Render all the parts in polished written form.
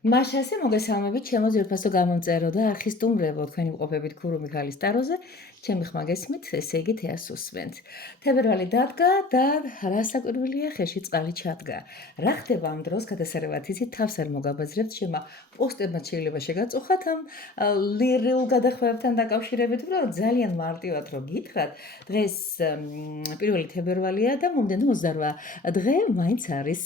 მაშასე მოგესალმებით, ჩემო ძვირფასო გამომწერო და არქისტუმრებო, თქვენი მყოფებით ქურო მიქალის ტაროზე, ჩემი ხმა გესმით, ესე იგი თეას უსვენთ. თებერვალი დადგა და რა საკვირველია, ხელში წყალი ჩადგა. რა ხდება ამ დროს, გადასარევად იცით, თავს არ მოგაბაზრებთ, შემა პოსტებმა შეიძლება შეგაწუხათ ამ ლირიულ გადახვევებთან დაკავშირებით, უბრალოდ ძალიან მარტივად რო გითხრათ, დღეს 1 თებერვალია და მომდევნო 28 დღე მაინც არის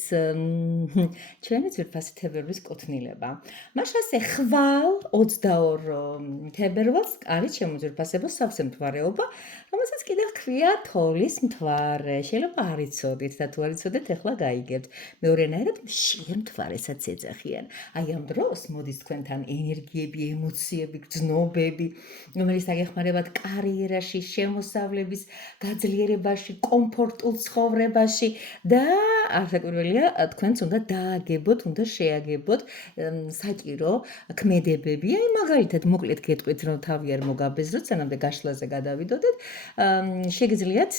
ჩვენი ძვირფასი თებერვლის კუთვნილება. მაშასე ხვალ 22 თებერვალს არის შემოძვირფასებო სავსე მთვარეობა, რომელსაც კიდევ ჰქვია თოვლის მთვარე. შეიძლება არ იცოდით და თუ არ იცოდეთ, ახლა გაიგებთ. მეორენაირად მშიერ მთვარესაც ეძახიან. აი ამ დროს მოდის თქვენთან ენერგიები, ემოციები, გრძნობები, რომელიც დაგეხმარებათ კარიერაში, შემოსავლების გაძლიერებაში, კომფორტულ ცხოვრებაში და არასაკვირველია, თქვენც უნდა დააგებოთ, უნდა შეაგებოთ საჭირო ქმედებები. აი მაგალითად მოკლედ გეტყვით, რომ თავი არ მოგაბეზროთ, სანამდე გაშლაზე გადავიდოდეთ. შეგიძლიათ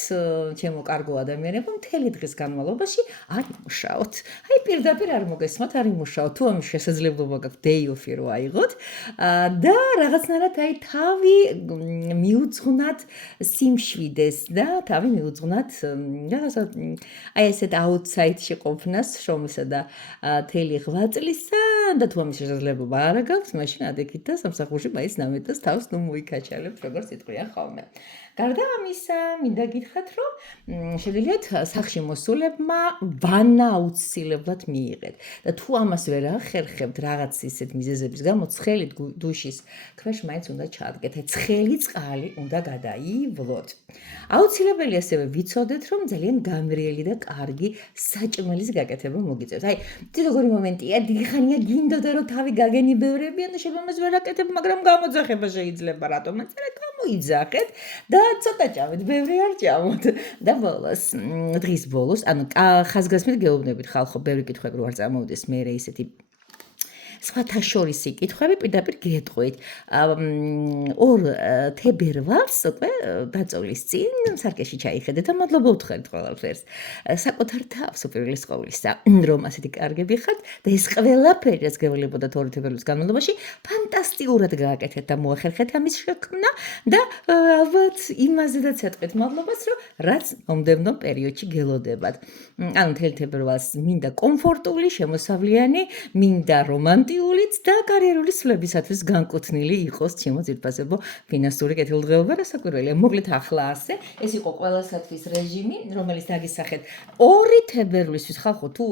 ჩემო კარგო ადამიანებო მთელი დღის განმავლობაში არ იმუშაოთ. აი პირდაპირ არ მოგესმათ, არ იმუშაოთ. თუ ამის შესაძლებლობა გაქვთ day off-ი რო აიღოთ და რაღაცნაირად აი თავი მიუძღვნათ სიმშვიდეს და თავი მიუძღვნათ რაღაცა აი ესეთ აუთსაიდში ყოფნას შრომისა და თელი ღვაწლისა და თუ ამის შესაძლებლობა არ გაქვთ, მაშინ ადექით და სამსახურში მაინც ნამეტას თავს ნუ მოიქაჩალებთ, როგორც იტყვიან ხოლმე. გარდა ამისა, მინდა გითხრათ, რომ შეგიძლიათ სახლში მოსულებმა ვანა აუცილებლად მიიღეთ და თუ ამას ვერ ახერხებთ რაღაც ისეთ მიზეზების გამო, ცხელი დუშის ქვეშ მაინც უნდა ჩადგეთ. აი ცხელი წყალი უნდა გადაივლოთ. აუცილებელი ასევე ვიცოდეთ, რომ ძალიან გამრიელი და კარგი საჭმელის გაკეთება მოგიწევთ. აი, იცით როგორი მომენტია, დიდი ხანია გინდოდა რომ თავი გაგენიბევრებიან და შეიძლება მას ვერ აკეთებ, მაგრამ გამოძახება შეიძლება რატომაც არა გამოიძახეთ და ცოტა ჭამეთ, ბევრი არ ჭამოთ. და ბოლოს, დღის ბოლოს, ანუ ხაზგასმით გეუბნებით ხალხო, ბევრი კითხვები რო არ წამოვიდეს, მე ისეთი სხვათა შორისი კითხვები პირდაპირ გეტყვით. 2 თებერვალს უკვე დაწოლის წინ სარკეში ჩაიხედეთ და მადლობა უთხრეთ ყველაფერს. საკუთარ თავს უპირველეს ყოვლისა, რომ ასეთი კარგები ხართ და ეს ყველაფერი რაც გევალებოდათ 2 თებერვლის განმავლობაში ფანტასტიკურად გააკეთეთ და მოახერხეთ ამის შექმნა და ალბათ იმაზედაც ეთყვით მადლობას, რომ რაც მომდევნო პერიოდში გელოდებათ. ანუ მთელი თებერვალს მინდა კომფორტული, შემოსავლიანი, მინდა რომანტიულიც და კარიერული სვლებისათვის განკუთვნილი იყოს ჩემო ძვირფასებო ფინანსური კეთილდღეობა, რასაკვირველია. მოკლედ ახლა ასე, ეს იყო ყველასათვის რეჟიმი, რომელიც დაგისახეთ 2 თებერვლისთვის. ხალხო, თუ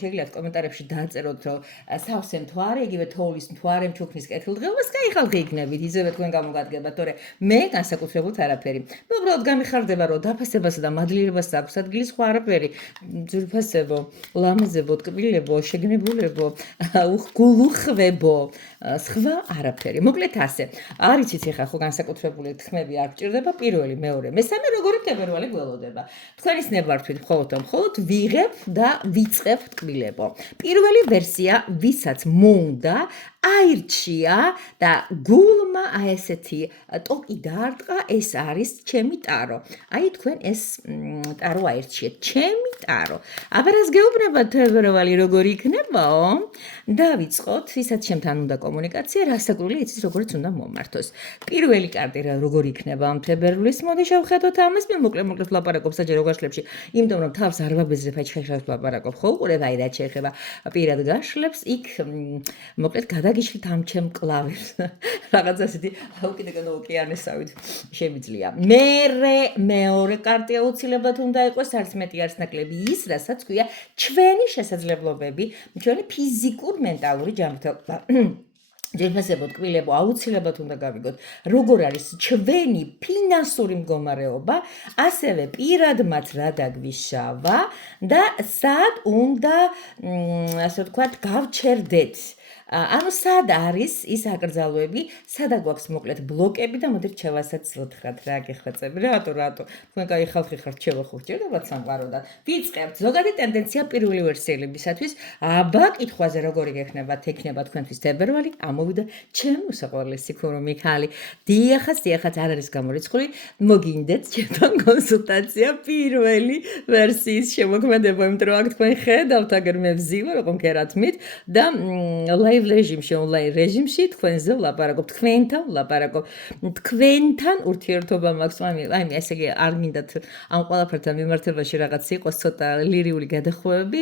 შეგიძლიათ კომენტარებში დააწეროთ, რომ სავსე მთვარე, იგივე თოვლის მთვარე მჩუქნის კეთილდღეობას, კაი ხალხი იქნებით, ისევე თქვენ გამოგადგებათ, თორე მე განსაკუთრებულად არაფერი. მე უბრალოდ გამიხარდება, რომ დაფასებასა და მადლიერებას აქვს ადგილი, სხვა არაფერი. ძვირფასებო, ლამაზებო, ტკბილებო, შეგნებულებო, გულუხვებო, სხვა არაფერი. მოკლედ ასე. არ იცით ეხა ხო განსაკუთრებული თქმები არ გჭირდება, პირველი, მეორე, მესამე როგორი თებერვალი გველოდება. თქვენის ნებართვით მხოლოდ ვიღებ და ვიწყებ ტკბილებო. პირველი ვერსია, ვისაც მოუნდა აირჩია და გულმა აი ესეთი ტოკი დაარტყა, ეს არის ჩემი ტარო. აი თქვენ ეს ტარო აირჩიეთ, ჩემი ტარო. აბა რას გეუბნებათ თებერვალი როგორ იქნებაო? დავიწყოთ, ვისაც ჩემთან უნდა კომუნიკაცია, რასაკვირველია იცით როგორიც უნდა მომართოს. პირველი კარტი როგორ იქნება ამ თებერვლის, მოდი შევხედოთ ამას, მე მოკლედ ვლაპარაკობ საჯარო გაშლებში, იმიტომ რომ თავს არ ვაბეზრებ, აი ხეშავს ვლაპარაკობ, ხო უყურებ, აი რაც შეეხება პირად გაშლებს, იქ მოკლედ გადაგიშლით ამ ჩემ კლავებს. რაღაც ასეთი უკიდეკანო ოკეანესავით შემიძლია. მეორე კარტი აუცილებლად უნდა იყოს, არც მეტი არც ნაკლები ის, რასაც ქვია ჩვენი შესაძლებლობები, ჩვენი ფიზიკურ მენტალური ჯანმრთელობა. ძვირფასებო, ტკბილებო, აუცილებლად უნდა გავიგოთ, როგორ არის ჩვენი ფინანსური მდგომარეობა, ასევე პირადმაც რა დაგვიშავა და სად უნდა, ასე ვთქვათ, გავჩერდეთ. ანუ სად არის ის აკრძალვები, სადა გვაქვს მოკლედ ბლოკები და მოდით შევასაცილოთ რა გეხვეწები, რატო, თქვენ კაი ხალხი ხართ, შევახო ჭირდებათ სამყაროდან. ვიწყებთ, ზოგადი ტენდენცია პირველი ვერსიელებისათვის, აბა, კითხვაზე როგორი გექნებათ, ექნება თქვენთვის თებერვალი, ამოვიდა ჩემი უსაყვარლესი ქურო მიქალი. დიახაც, არ არის გამორიცხული, მოგინდეთ ჩემთან კონსულტაცია პირველი ვერსიის შემოქმედება, იმიტომ რომ აქ თქვენ ხედავთ, აგერ მე ვზივარ, როგორ მქერათმით და live რეჟიმში, online რეჟიმში თქვენზე ვლაპარაკობ, თქვენთან ურთიერთობა მაქვს, აი ესე იგი არ მინდათ ამ ყველაფერთან მიმართებაში რაღაც იყოს ცოტა ლირიული გადახვევები,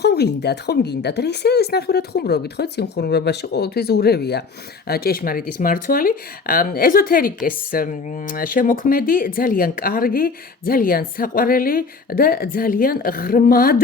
ხომ გინდათ, ეს ნახევრად ხუმრობით, ხო, ცი ხუმრობაში ყოველთვის ურევია ჭეშმარიტის მარცვალი, ეზოთერიკის შემოქმედი, ძალიან კარგი, ძალიან საყვარელი და ძალიან ღრმად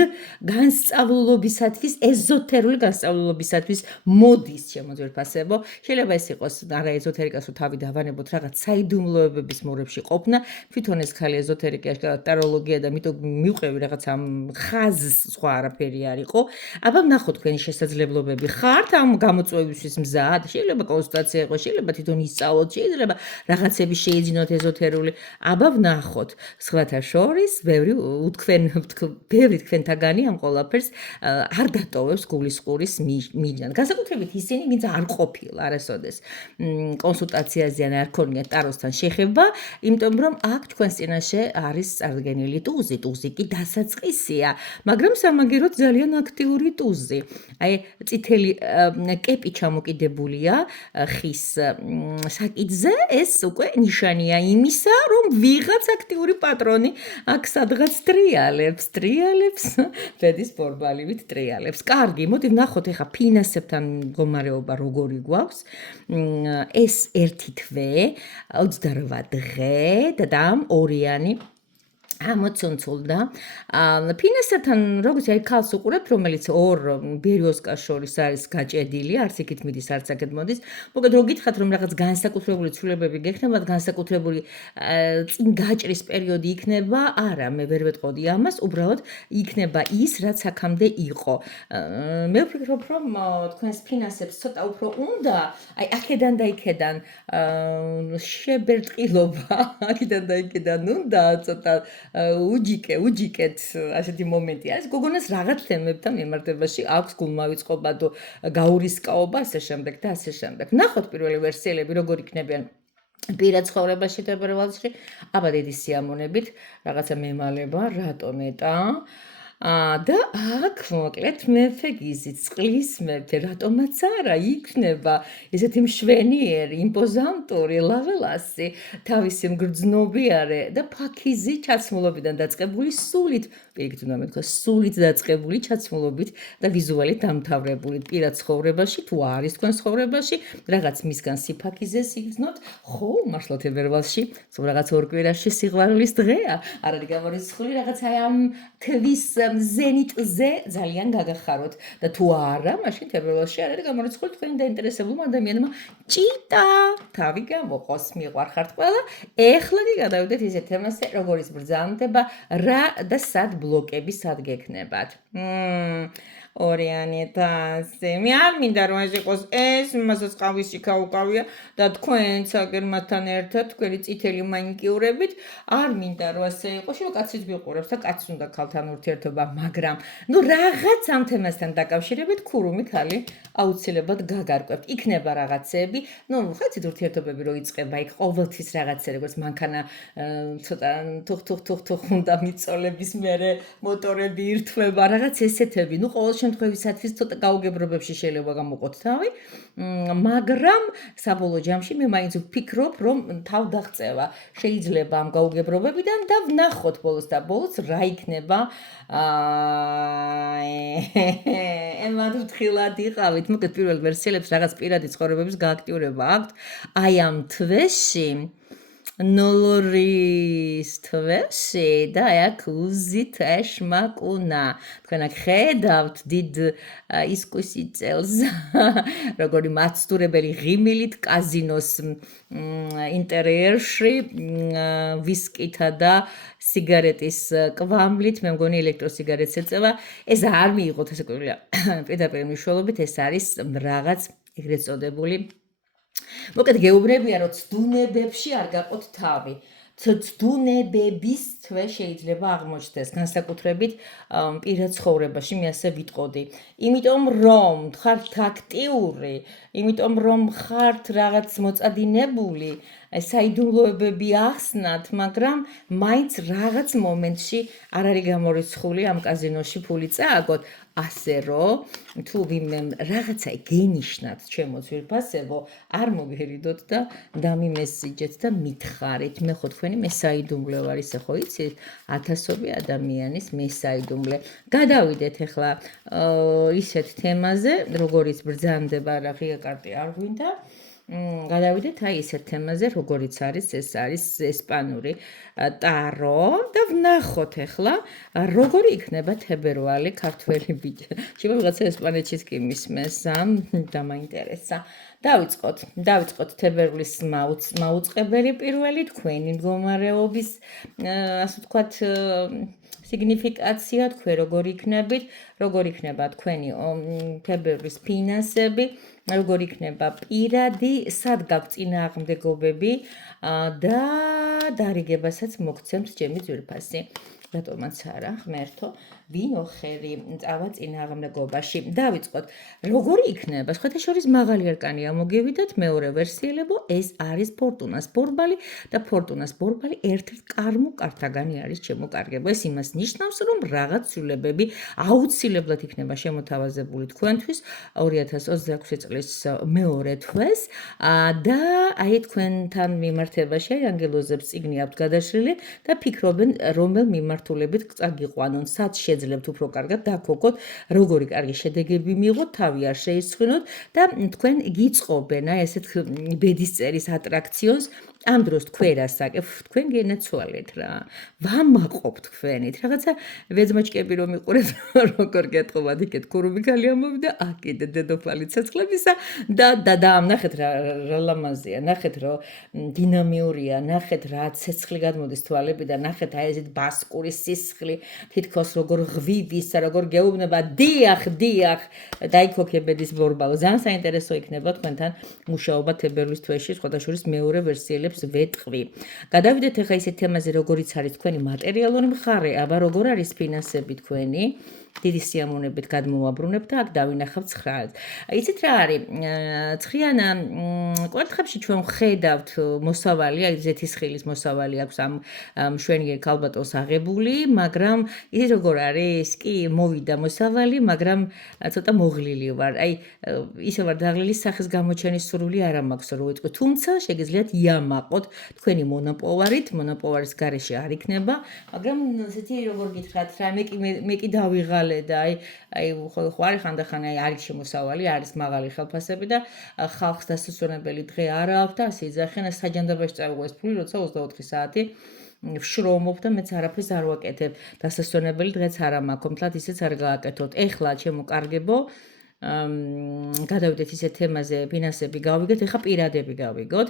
განსწავლულობისათვის, ეზოთერული განსწავლულობისათვის მოდის შემოძვირფასებო. შეიძლება ეს იყოს არა ეზოთერიკას რო თავი დავანებოთ რაღაც საიდუმლოებების მორებში ყოფნა, თვითონ ეს ხალი ეზოთერიკა აშკარად ტაროლოგია და მითო მივყევი რაღაც ამ ხაზს სხვა არაფერი არ იყო. აბა ვნახოთ თქვენი შესაძლებლობები ხართ ამ გამოწვევისთვის მზად, შეიძლება კონსულტაცია იყოს, შეიძლება თვითონ ისწავლოთ, შეიძლება რაღაცები შეიძინოთ ეზოთერული. აბა ვნახოთ. სხვათა შორის, ბევრი თქვენთაგანი ამ ყველაფერს არ დატოვებს გულისყურის მიზნად. განსაკუთრებით ისინი, ვინც არ ყოფილ არასოდეს კონსულტაციაზე არ ქონიათ ტაროსთან შეხება, იმიტომ რომ აქ თქვენს წინაშე არის წარდგენილი ტუზი კი დასაწყისია, მაგრამ სამაგეროდ ძალიან აქტიური ტუზი. აი, წითელი კეპი ჩამოკიდებულია ხის საკიდზე, ეს უკვე ნიშანია იმისა, რომ ვიღაც აქტიური პატრონი აქ სადღაც ტრიალებს, ბედის ბორბალივით ტრიალებს. კარგი, მოდი ვნახოთ ახლა ფინანსებთან მდგომარეობა როგორი გვაქვს. ეს ერთი თვე, 28 დღე და ორიანი ამოცუნცულდა. ფინანსებთან როგორც აი ქალს უყურებთ, რომელიც ორ ბერიოსკას შორის არის გაჭედილი, არც იქით მიდის, არც აქეთ მოდის. მოგეთ რო გითხრათ რომ რაღაც განსაკუთრებული ცვლილებები გექნებათ, განსაკუთრებული წინ გაჭრის პერიოდი იქნება, არა, მე ვერ ვეტყოდი ამას, უბრალოდ იქნება ის, რაც აქამდე იყო. მე ვფიქრობ, რომ თქვენს ფინანსებს ცოტა უფრო უნდა, აი აქედან და იქედან შებერტყილობა, აქედან და იქედან უნდა ცოტა უჯიკეთ ასეთი მომენტი არის. გოგონას რაღაც თემებთან მიმართებაში აქვს გულმავიწყობა და გაურისკაობა ასე შემდეგ და ასე შემდეგ. ნახოთ პირველი ვერსიელები როგორ იქნებიან პირად ცხოვრებაში თებერვალში. აბა დიდი სიამონებით რაღაცა მემალება, რატო ნეტა? და აქ მოკლედ მეფე გიზი, წყლის მეფე, რატომაც არა იქნება ესეთი მშვენიერი, იმპოზანტური, ლაველასი, თავისი მგრძნობიარე და ფაქიზი ჩაცმულობიდან დაწყებული სულით, პირიქით უნდა მეთქვა, სულით დაწყებული ჩაცმულობით და ვიზუალით დამთავრებული პირად ცხოვრებაში, თუ არის თქვენ ცხოვრებაში, რაღაც მისგან სიფაქიზეს იგრძნოთ, ხო, მართლა თებერვალში, რაღაც ორ კვირაში სიყვარულის დღეა, არ არის გამორიცხული რაღაც აი ამ თვის ზენიტზე ძალიან გაგახაროთ და თუ არა, მაშინ თებერვალში არ არის გამორიცხული თქვენი დაინტერესებულმა ადამიანმა ჭიტა თავი გამოყოს, მიყვარხართ ყველა. ეხლა კი გადავიდეთ ისეთ თემაზე, როგორიც ბრძანდება, რა და სად ბლოკები სად გექნებათ. ორიანი და ასე. მე არ მინდა რომ ეს იყოს ეს, მასაც ყავისი გაუკავია და თქვენც აგერ მათთან ერთად თქვენი წითელი მანიკიურებით, არ მინდა რომ ასე იყოს, რომ კაციც ვიყურებს და კაცს უნდა ქალთან ურთიერთობა, მაგრამ ნუ რაღაც ამ თემასთან დაკავშირებით ქურუმი ხალი აუცილებლად გაგარკვევთ. იქნება რაღაცები, ნუ ხაცით ურთიერთობები რო იწყება, იქ ყოველთვის რაღაცა როგორც მანქანა ცოტა თუხ უნდა მიწოლების მერე მოტორები ირთვება, რაღაც ესეთები, ნუ ყოველ შემთხვევისათვის ცოტა გაუგებრობებში შეიძლება გამოყოთ თავი, მაგრამ საბოლოო ჯამში მე მაინც ვფიქრობ, რომ თავდაღწევა შეიძლება ამ გაუგებრობებიდან და ვნახოთ ბოლოს და ბოლოს რა იქნება. ემად ვთხილად იყავით, მოკეთ პირველ ვერსიელებს რაღაც პირადი ცხოვრებების გააქტიურება აქვთ. აი ამ თვეში ნოლორის თვეში და აქ უზით ეშმაკუნა. თქვენ აქ ხედავთ დიდ ისკუსი წელს, როგორი მაცდურებელი ღიმილით კაზინოს ინტერიერში ვისკითა და სიგარეტის კვამლით, მე მგონი ელექტროსიგარეტს ეწევა. ეს არ მიიღოთ ესე კვირია პირდაპირ მნიშვნელობით, ეს არის რაღაც ეგრეთ წოდებული მოკლედ გეუბნებიან, რომ ცდუნებებში არ გაყოთ თავი. ცდუნებების თვე შეიძლება აღმოჩნდეს განსაკუთრებით პირად ცხოვრებაში, მე ასე ვიტყოდი. იმიტომ რომ ხართ აქტიური, იმიტომ რომ ხართ რაღაც მოწადინებული, საიდუმლოებები ახსნათ, მაგრამ მაინც რაღაც მომენტში არ არის გამორიცხული ამ კაზინოში ფული წააგოთ. ასე რომ თუ ვინმე რაღაცა გენიშნათ ჩემო ძვირფასებო, არ მოგერიდოთ და დამიმესიჯეთ და მითხარით. მე ხო თქვენი მესაიდუმლე ვარ, ისე ხო იცით? ათასობით ადამიანის მესაიდუმლე. გადავიდეთ ახლა ისეთ თემაზე, როგორიც ბრძანდება რა ღია კარტი არ გვინდა. გადავიდეთ აი ესეთ თემაზე, როგორიც არის, ეს არის ესპანური ტარო და ვნახოთ ახლა როგორი იქნება თებერვალი ქართველი ბიჭი. შეიძლება ვიღაცა ესპანეთშიც კი მისმენს, დამაინტერესა. დავიწყოთ თებერვლის მაუწყებელი პირველი თქვენი მდგომარეობის, ასე ვთქვათ, სიგნიფიკაცია, თქვენ როგორ იქნებით, როგორ იქნება თქვენი თებერვლის ფინანსები, როგორ იქნება პირადი, სად გაქვთ წინააღმდეგობები და დარიგებასაც მოგცემთ ჩემი ძვირფასი. რატომაც არა, ღმერთო, ვინ ოხერი წავა წინააღმდეგობაში. დავიწყოთ. როგორი იქნება? სხვათა შორის მაღალი არკანია მოგივიდათ, მეორე ვერსიელებო, ეს არის ფორტუნას ბორბალი და ფორტუნას ბორბალი ერთ-ერთ კარმო კარტაგანი არის შემოკარგება. ეს იმას ნიშნავს, რომ რაღაც ცვლილებები აუცილებლად იქნება შემოთავაზებული თქვენთვის 2026 წლის მეორე თვეს და აი თქვენთან მიმართებაში ანგელოზებს წიგნი აქვთ გადაშლილი და ფიქრობენ რომელ მიმართულებით წაგიყვანონ, სად შეძლებთ უფრო კარგად დაქოგოთ, როგორი კარგი შედეგები მიიღოთ, თავი არ შეისხინოთ და თქვენ გიწყობენ აი ესეთ ბედისწერის ატრაქციონს. ამ დროს თქვენ რასაკეთებთ? თქვენ გენაცვალეთ რა. ვამაყობ თქვენით. რაღაცა ვეძმოჭკები რომ იყურეთ, როგორ გეტყობათ, იქეთ ქურუმი ქალი ამოვიდა, კიდე დედოფალი ცეცხლებისა და ნახეთ რა ლამაზია, ნახეთ რომ დინამიურია, ნახეთ რა ცეცხლი გადმოდის თვალებიდან, ნახეთ აი ესეთ ბასკური სისხლი, თითქოს როგორ ღვივისა, როგორ გეუბნება, დიახ, დაიქოქებედის ბორბალო. ძალიან საინტერესო იქნება თქვენთან მუშაობა თებერვლის თვეში, სხვათა შორის მეორე ვერსიელებს ვეტყვი. გადავიდეთ ახლა ისეთ თემაზე, როგორიც არის თქვენი მატერიალური მხარე, აბა როგორ არის ფინანსები თქვენი? დიდი სიამოვნებით გადმოვაბრუნებ და აქ დავინახავთ 9-ს. იცით რა არის? ცხრიანა კვარტხებში ჩვენ ხედავთ მოსავალი, აი ზეთისხილის მოსავალი აქვს ამ მშვენიერ ქალბატონს აღებული, მაგრამ იცით როგორ არის? კი, მოვიდა მოსავალი, მაგრამ ცოტა მოღლილი ვარ. აი ისე ვარ დაღლილი, სახის გამოჩენის სურვილი არ მაქვს რომ ვიტყვი, თუმცა შეგიძლიათ იამაყოთ თქვენი მონაპოვარით, მონაპოვარის გარეშე არ იქნება, მაგრამ ესეთი როგორ გითხრათ რა, მე კი დავიღალე და აი ხო არის ხანდახან აი არის შემოსავალი, არის მაღალი ხელფასები და ხალხს დასასვენებელი დღე არ აქვს და ასე იძახენ საჯანდაბაში წავიღო ეს ფული, როცა 24 საათი ვშრომობ და მეც არაფერს არ ვაკეთებ. დასასვენებელი დღეც არ მაქვს, მთლად ისეც არ გააკეთოთ. ეხლა ჩემო კარგებო, გადავიდეთ ისეთ თემაზე, ფინანსები გავიგეთ, ეხლა პირადები გავიგოთ.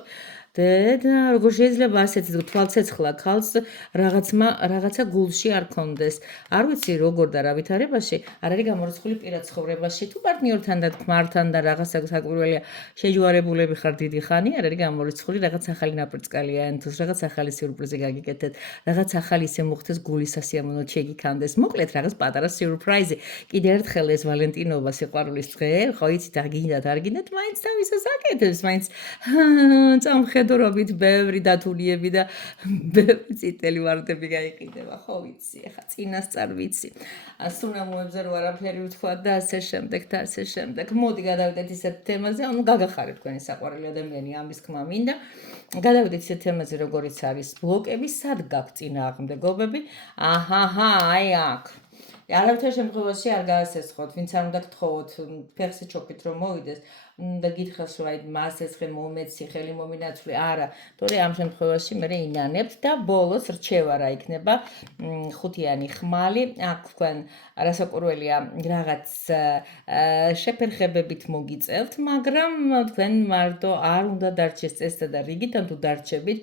და როგორ შეიძლება ასეთი თვალცეცხლა ქალს რაღაცა გულში არ კონდეს. არ ვიცი როგორ და რა ვითარებაში არ არის გამორიცხული პირად ცხოვრებაში. თუ პარტნიორთან და ქმართან და რაღაცა საკვირველია შეჯვარებულები ხარ დიდი ხანი, არ არის გამორიცხული რაღაც ახალი ნაპრწკალია ენთოს, რაღაც ახალი სიურპრიზი გაგიკეთეთ, რაღაც ახალი ისე მოხდეს გულის სასიამოვნოდ შეგიქანდეს. მოკლედ რაღაც პატარა სიურპრაიზი. კიდევ ერთხელ ეს ვალენტინობა სიყვარულის დღე, ხო იცით, აგინდათ, არ გინდათ, მაინც თავისას აკეთებს, მაინც წამხედრობით ბევრი დათულიები და ბევრი წითელი ვარდები გაიყიდება, ხო ვიცი, ახლა წინასწარ ვიცი. სუნამოებზე რო არაფერი ვთქვა და ასე შემდეგ და ასე შემდეგ. მოდი გადავიდეთ ისეთ თემაზე, ანუ გაგახარეთ თქვენი საყვარელი ადამიანი, ამის ხმა მინდა. გადავიდეთ ისეთ თემაზე, როგორიც არის ბლოკები, სად გაქვთ წინააღმდეგობები. აი აქ. არავითარ შემთხვევაში არ გაასესხოთ, ვინც არ უნდა გთხოვოთ ფეხზე ჩოქით რომ მოვიდეს და გითხრას რომ აი მას ესხე მომეცი, ხელი მომინაცვლი, არა, თორე ამ შემთხვევაში მე ინანებთ და ბოლოს რჩევა რა იქნება ხუთიანი ხმალი, აქ თქვენ რასაკვირველია რაღაც შეფერხებებით მოგიწევთ, მაგრამ თქვენ მარტო არ უნდა დარჩეს წესსა და რიგით, ან თუ დარჩებით,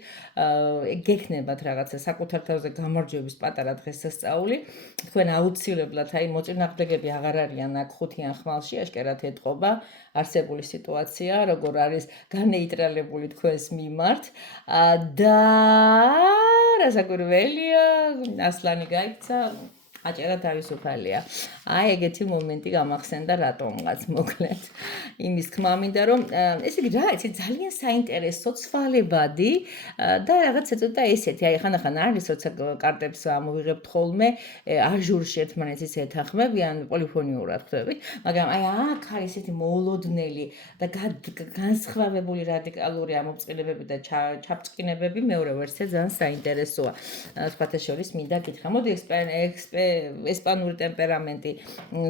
გექნებათ რაღაცა საკუთარ თავზე გამარჯვების პატარა დღესასწაული, თქვენ აუცილებლად აი მოწინააღმდეგეები აღარ არიან აქ ხუთიან ხმალში, აშკარად ეტყობა არსებული სიტუაცია, როგორ არის განეიტრალებული თქვენს მიმართ და რასაკვირველია, ასლანი გაიქცა, აჭერა თავისუფალია. აი ეგეთი მომენტი გამახსენდა რატომღაც მოკლედ. იმის თქმა მინდა რომ ესე იგი რა იცი ძალიან საინტერესო ცვალებადი და რაღაცა ცოტა ესეთი აი ხანახან არის როცა კარტებს ამოვიღებთ ხოლმე აჟურში ერთმანეთის ეთანხმებიან პოლიფონიურად ხდებით, მაგრამ აი აქ არის ესეთი მოულოდნელი და განსხვავებული რადიკალური ამოწყინებები და ჩაბწყინებები მეორე ვერსია ძალიან საინტერესოა. სხვათა შორის მინდა გითხრა, მოდი ესპანური ტემპერამენტი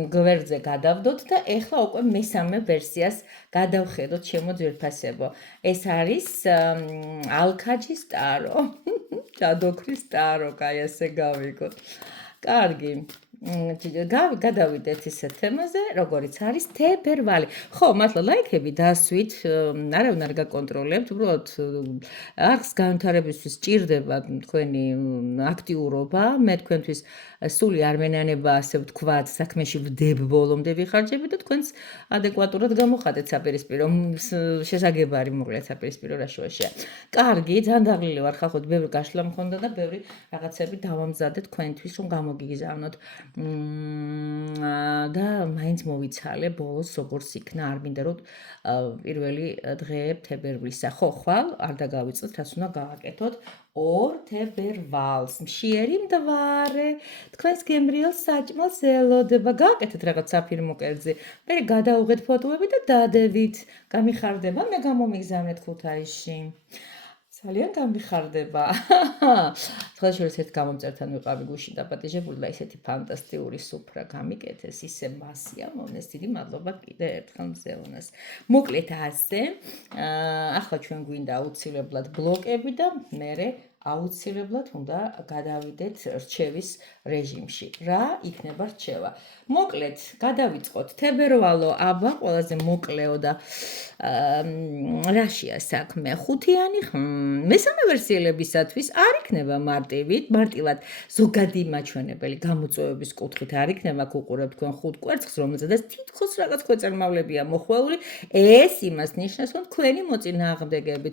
გვერდზე გადავდოთ და ეხლა უკვე მესამე ვერსიას გადავხედოთ ჩემო ძვირფასებო. ეს არის ალქაჯის ტარო. ჯადოქრის ტარო, კაი ასე გავიგოთ. კარგი. გადავიდეთ ისეთ თემაზე, როგორიც არის თებერვალი. ხო, მართლა ლაიქები დასვით, არავინ არ გაკონტროლებთ, უბრალოდ არხს განვითარებისთვის სჭირდება თქვენი აქტიურობა, მე თქვენთვის სული არმენანება ასე ვთქვათ, საქმეში ვდებ ბოლომდე ვიხარჯები და თქვენს ადეკვატურად გამოხატეთ საპირისპირო, შესაგებარი მოკლედ საპირისპირო რაშუაშია. კარგი, ძალიან დაღლილი ვარ, ხალხოთ, ბევრი გაშლა მქონდა და ბევრი რაღაცები დავამზადე თქვენთვის, რომ გამოგიგზავნოთ. და მაინც მოვიცალე ბოლოს როგორც იქნა, არ მინდა რომ პირველი დღე თებერვლისა. ხო, ხვალ არ დაგავიწყოთ, რას უნდა გავაკეთოთ. 2 თებერვალს მშიერი მდვარე თქვენს გემრიელ საჭმელს ელოდება. გააკეთეთ რაღაც საფირმო კერძი. მე გადაუღეთ ფოტოები და დადევით. გამიხარდება, მე გამომიგზავნეთ ქუთაისში. ძალიან გამიხარდება. სხვადასხვა ერთ გამომწერთან ვიყავი გუშინ დაპატიჟებული და ისეთი ფანტასტიკური სუფრა გამიკეთეს, ისე მასია, მომნეს დიდი მადლობა კიდე ერთხელ მზეონას. მოკლედ ასე, ახლა ჩვენ გვინდა აუცილებლად ბლოკები და მე აუცილებლად უნდა გადავიდეთ რჩევის რეჟიმში. რა იქნება რჩევა? მოკლედ, გადავიწყოთ თებერვალო, აბა, ყველაზე მოკლეო და რაშია საქმე? ხუთიანი მესამე ვერსიელებისათვის არ იქნება მარტივად ზოგადი მაჩვენებელი გამოწვევების კუთხით არ იქნება გუყურებთ თქვენ ხუთ კვერცხს, რომელზედაც თითქოს რაღაც ქვეწარმავლებია მოხვეული. ეს იმას ნიშნავს, რომ თქვენი მოწინააღმდეგეები,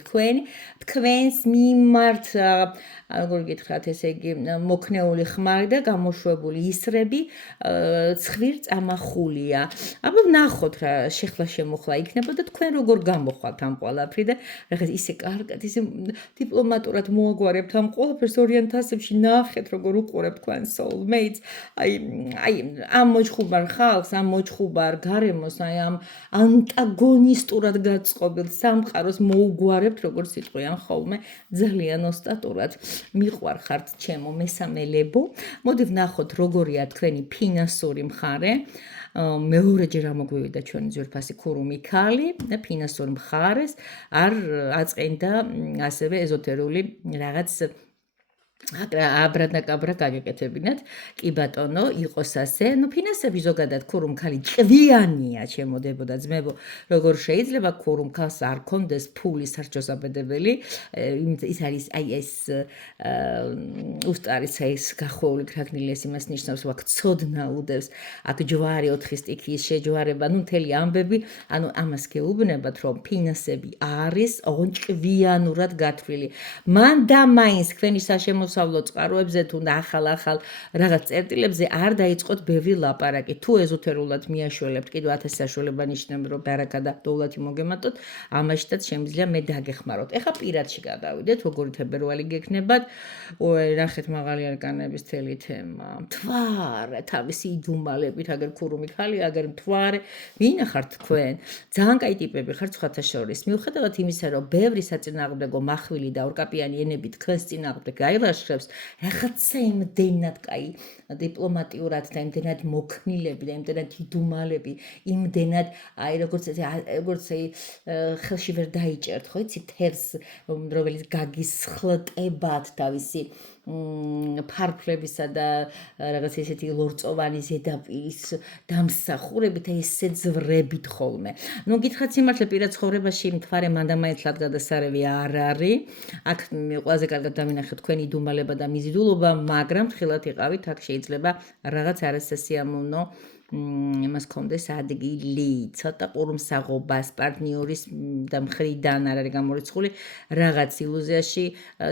თქვენს მიმართ როგორ გითხრათ, ესე იგი, მოქნეული ხმარი და გამოშვებული ისრები ცხვირ წამახულია. აბა ვნახოთ რა შეხლა შემოხლა იქნება და თქვენ როგორ გამოხვალთ ამ ყველაფრიდან. რაღაც ისე კარგად, ისე დიპლომატურად მოაგვარებთ ამ ყველაფერს ორიენტაციებში, ნახეთ როგორ უყურებთ თქვენ soulmates. აი ამ მოჭხუბარ ხალხს, ამ მოჭხუბარ გარემოს, აი ამ ანტაგონისტურად გაწყობილ სამყაროს მოუგვარებთ როგორც სიტყვიან ხოლმე ძალიან ოსტატურად. მიყვარხართ ჩემო მესამელებო. მოდი ვნახოთ როგორია თქვენი ფინანსური მხარე. მეორეჯერ ამოგვივიდა ჩვენი ძვირფასი ქურუმი ქალი და ფინანსურ მხარეს არ აწყენდა ასევე ეზოთერული რაღაც აბრადაკაბრა გაგეკეთებინათ. კი ბატონო, იყოს ასე. ფინანსები ზოგადად ქურუმ ქალი ჭვიანია, ჩემოდებოდა ძმებო, როგორ შეიძლება ქურუმ ქალს არ კონდეს ფულის არჩოსაბედებელი. ის არის აი ეს უსტარის ეს გახვეული ქრაგნილი ეს იმას ნიშნავს, აქ ცოდნა უდევს, აქ ჯვარი 4 სტიქიის შეჯვარება, მთელი ამბები, ამას გეუბნებათ, რომ ფინანსები არის ოღონდ ჭვიანურად გათვლილი. მან და მაინც თქვენი საშემოსავლო წყაროებზე თუ ახალ რაღაც წერტილებზე არ დაიწყოთ ბევრი ლაპარაკი. თუ ეზოთერულად მიაშველებთ, კიდევ 1000 საშუალება ნიშნავენ, რომ ბარაკა და დოვლათი მოგემატოთ, ამაშიტაც შემიძლია მე დაგეხმაროთ. ეხა პირადში გადავიდეთ, როგორი თებერვალი გექნებათ. ნახეთ მაღალი არკანების თელი თემა. მთვარე, თავისი იდუმალებით, აგერ ქურუმი ქალი, აგერ მთვარე, ვინახართ თქვენ? ძალიან კაი ტიპები ხართ სხვათა შორის. მიუხედავად იმისა, რომ ბევრი საწინააღმდეგო მახვილი და ორკაპიანი ენები თქვენს წინააღმდეგ გაილაშქრა, აშრებს რაღაცა იმდენად კაი დიპლომატიურად და იმდენად მოქნილები და იმდენად იდუმალები, იმდენად აი როგორც ხელში ვერ დაიჭერთ, ხო იცი თევზს, რომელიც გაგისხლტებათ თავისი ფარფლებისა და რაღაც ესეთი ლორწოვანი ზედაპირის დამსახურებით, ესე ძვრებით ხოლმე. ნუ გითხრათ სიმართლე პირად ცხოვრებაში მთვარე მანდამაინც ლადგადასარევი არ არის. აქ ყველაზე კარგად დავინახეთ თქვენი იდუმალება და მიზიდულობა, მაგრამ თხილად იყავით, აქ შეიძლება რაღაც არასასიამოვნო იმას კონდეს ადგილი, ცოტა ყურმსაღობას პარტნიორის და მხრიდან არ არის გამორიცხული რაღაც ილუზიაში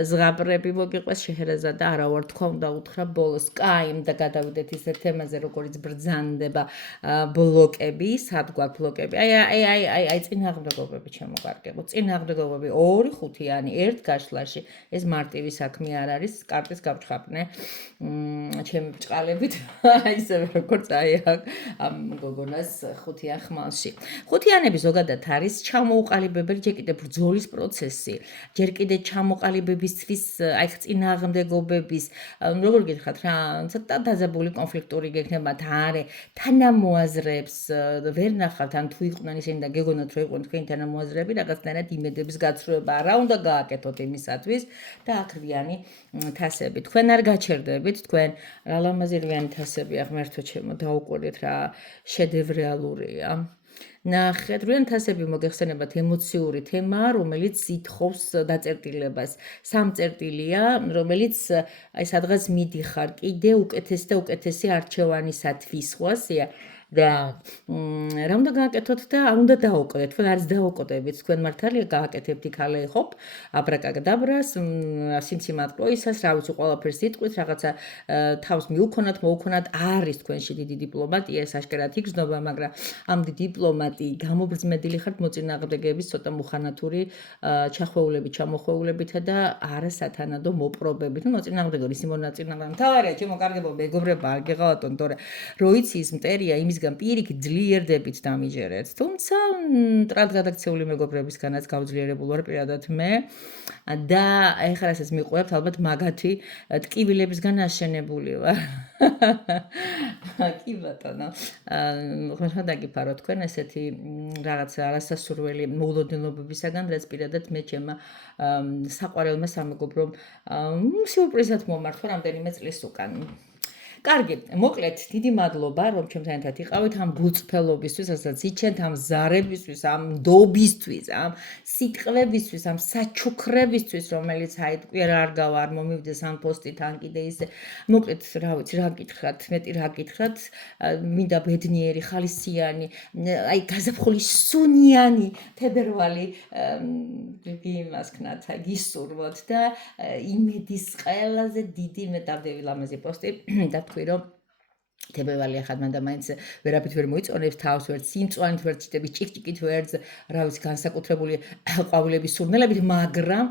ზღაპრები მოგიყვეს შეჰერეზადა არა ვარ თქვა უნდა უთხრა ბოლოს. კაი, და გადავიდეთ ისეთ თემაზე, როგორც ბრძანდება ბლოკები, სად გვაქვს ბლოკები? აი წინააღმდეგობები ჩემო წინააღმდეგობები 2-5-იანი ერთ გაშლაში. ეს მარტივი საქმე არ არის, კარტის გავჩხაპნე ჩემი ბჭყალებით, ისევე როგორც აი აქ ამ გოგონას ხუთიან ხმალში. ხუთიანები ზოგადად არის ჩამოუყალიბებელი ჯერ კიდევ ბრძოლის პროცესი, ჯერ კიდევ ჩამოყალიბებისთვის აი წინააღმდეგობების, როგორ გითხრათ რა, ცოტა დაძაბული კონფლიქტური გექნებათ, არე, თანამოაზრებს ვერ ნახავთ, ან თუ იყვნენ ისინი და გეგონათ რომ იყვნენ თქვენი თანამოაზრები, რაღაცნაირად იმედების გაცრუება რა უნდა გააკეთოთ იმისათვის და აქრვიანი თასები. თქვენ არ გაჩერდებით, თქვენ რა ლამაზირვიანი თასებია, ღმერთო ჩემო, დაუკვირდით რა შედევრალურია. ნახეთ, რვიანი თასები მოგეხსენებათ ემოციური თემა, რომელიც ითხოვს დაწერტილებას. სამწერტილია, რომელიც აი სადღაც მიდიხარ კიდე უკეთესი და უკეთესი არჩევანისათვის, ხო ასეა? და რა უნდა გააკეთოთ და არ უნდა დაუკვდეთ, თქვენ არც დაუკვდებით, თქვენ მართალია გააკეთებთ იქ ალეიხობ, აბრაკადაბრას, სიმციმატყლოისას, რა ვიცი, ყველაფერს იტყვით, რაღაცა თავს მოუქონათ, არის თქვენში დიდი დიპლომატია, ეს აშკარად იგრძნობა, მაგრამ ამ დიპლომატი გამობრძმედილი ხართ მოწინააღმდეგეების ცოტა მუხანათური ჩახვეულებით, ჩამოხვეულებითა და არასათანადო მოპრობებით. მოწინააღმდეგე ისი მონაწილეობა მთავარია, ჩემო კარგებო, მეგობრება, არ გეღალატონ, თორე რო იცი ის მტერია, იმისგან პირიქით ძლიერდებით დამიჯერეთ. თუმცა მტრად გადაქცეული მეგობრებისგანაც გავძლიერებულ ვარ პირადად მე და ეხლა რასაც მიყურებთ, ალბათ მაგათი ტკივილებისგან აშენებული ვარ. კი ბატონო. ხმასთან დაგიფარო თქვენ ესეთი რაღაც არასასურველი მოულოდნელობებისაგან, რაც პირადად მე ჩემმა საყვარელმა სამეგობრო სიურპრიზად მომართვა რამდენიმე წლის უკან. კარგი, მოკლედ, დიდი მადლობა, რომ ჩემთან ერთად იყავით ამ გულწრფელობისთვის, რასაც იჩენთ, ამ ზარებისთვის, ამ ნდობისთვის, ამ სიტყვებისთვის, ამ საჩუქრებისთვის, რომელიც აი ტყვია არ გავა, არ მომივიდეს ამ პოსტით, ან კიდე ისე. მოკლედ, რა ვიცი, რა გითხრათ, მეტი რა გითხრათ, მინდა ბედნიერი, ხალისიანი, აი გაზაფხულის სუნიანი თებერვალი იმას ქნათ, აი გისურვოთ და იმედის ყველაზე დიდი მეტავდები ლამაზი პოსტი და თქვი რომ თებერვალი ახლა მანდამაინც ვერაფრით ვერ მოიწონებს თავს, ვერც სიმწვანით, ვერც ჩიტების ჭიკჭიკით, ვერც რა ვიცი განსაკუთრებული ყვავილების სურნელებით, მაგრამ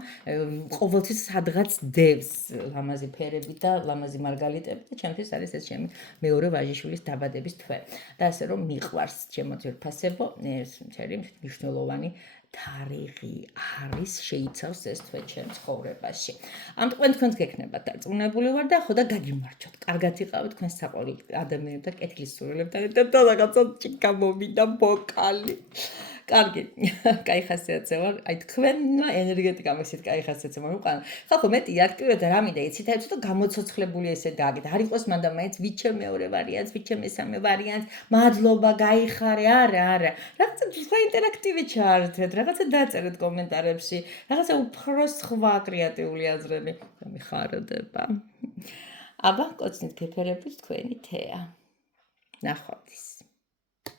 ყოველთვის სადღაც დევს ლამაზი ფერები და ლამაზი მარგალიტები და ჩემთვის არის ეს ჩემი მეორე ვაჟიშვილის დაბადების თვე. და ასე რომ მიყვარს ჩემო ძვირფასებო, ეს მთელი მნიშვნელოვანი თარიღი არის, შეიცავს ეს თვე ჩემ ცხოვრებაში. ამ თქვენს გექნებათ დარწმუნებული ვარ და ხო და გაგიმარჯოთ. კარგად იყავით თქვენ საყვარელი ადამიანებთან, კეთილის სურვილებთან და რაღაცა ჭიკა მომიდა ბოკალი. კარგი, კაი ხასიათზე ვარ. აი თქვენმა ენერგეტიკამ ესეთ კაი ხასიათზე მომიყანა. ხალხო მეტი აქტიურად რა მინდა იცით, აი ცოტა გამოцоცხლებული ესე დააგეთ. არ იყოს მანდამაინც ვიჩე მეორე ვარიანტს, ვიჩე მესამე ვარიანტს. მადლობა, გაიხარე, არა. რაღაცა სხვა ინტერაქტივი ჩაართეთ, რაღაცა დაწერეთ კომენტარებში, რაღაცა უფრო სხვა კრეატიული აზრები მიხარდება. აბა, კოცნით ფერფერებით თქვენი თეა. ნახვამდის.